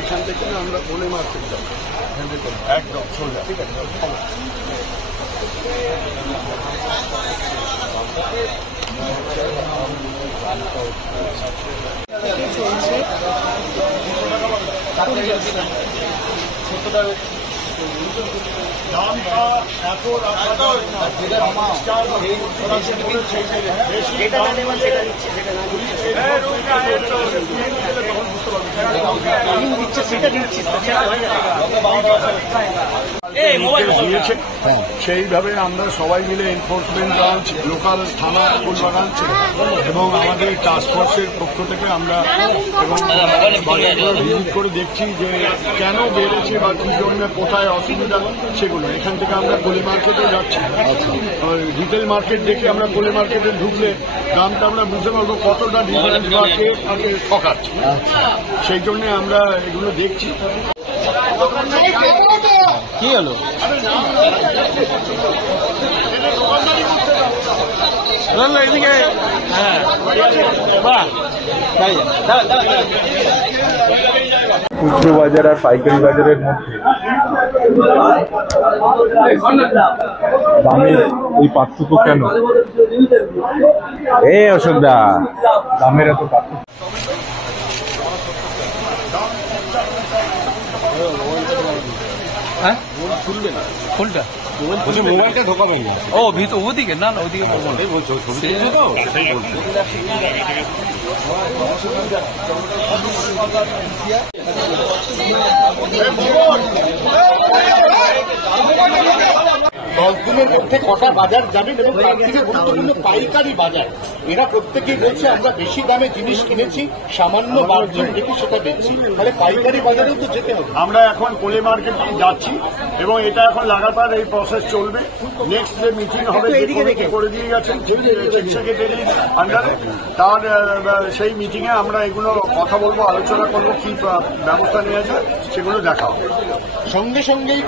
এখান থেকে আমরা কোলে মার্কেট যাবো একদম সোজা, ঠিক আছে। দামটা এত দিয়েছে, সেইভাবে আমরা সবাই মিলে এনফোর্সমেন্ট ব্রাঞ্চ, লোকাল থানা, ব্রাঞ্চ এবং আমাদের টাস্কফোর্সের পক্ষ থেকে আমরা এবং ভিজিট করে দেখছি যে কেন বেড়েছে বা কি জন্য কোথায় অসুবিধা সেগুলো। এখান থেকে আমরা কোলে মার্কেটে যাচ্ছি, রিটেল মার্কেট দেখে আমরা কোলে মার্কেটে ঢুকলে দামটা আমরা বুঝতে পারবো কতটা ডিফারেন্স বা কে আগে ঠকাচ্ছে। সেই জন্য আমরা এগুলো দেখছি। কি হলো? খুচরো বাজার আর পাইকারি বাজারের মধ্যে দামের এই পার্থক্য কেন? অশোকদা, দামের এত পার্থক্য খুলবে না, ফুলটা মোবাইলটা ঢোকাবেন না। ও ভিতর ওদিকে, না ওদিকে বলছো দিনের মধ্যে কটা বাজার যাবেন এবং তার থেকে গুরুত্বপূর্ণ পাইকারি বাজার। এরা প্রত্যেকেই বলছে আমরা বেশি দামে জিনিস কিনেছি, সামান্য মার্জিন রেখে সেটা বেচছি, তাহলে পাইকারি বাজারেও তো যেতে হবে। আমরা এখন কোলে মার্কেটে যাচ্ছি এবং এটা এখন লাগাতার এই প্রসেস চলবে। নেক্সট যে মিটিং হবে করে দিয়ে গেছেন চিফ সেক্রেটারির আন্ডারে, তার সেই মিটিংয়ে আমরা এগুলো কথা বলবো, আলোচনা করবো, কি ব্যবস্থা নেওয়া যায় সেগুলো দেখা হবে। সঙ্গে সঙ্গেই